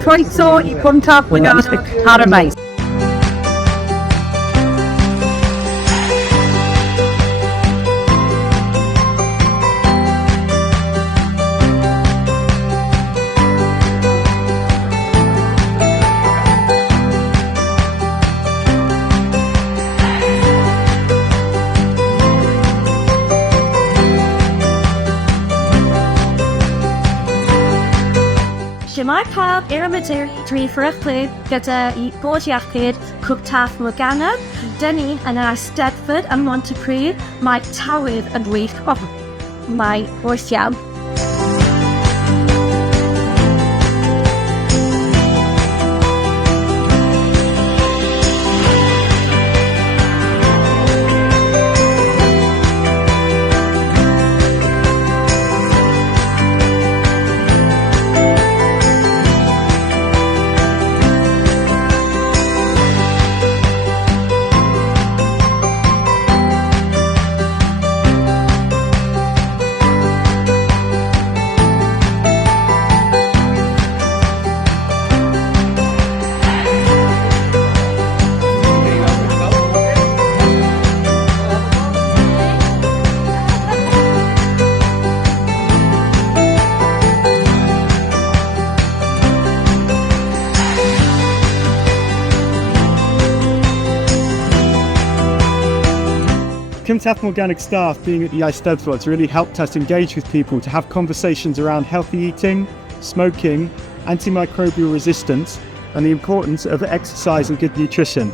Croeso I Pwyntaf Ar Y Maes. Shemai pawb Madeir trí frechlid gyda I bodiachyd cwptaf Morgana, dyn ni yn Eisteddfod ym Montepryd, mae tawydd yn wych. Mae oes iawn. Cymdeithas Organic staff being at the Eisteddfod really helped us engage with people to have conversations around healthy eating, smoking, antimicrobial resistance and the importance of exercise and good nutrition.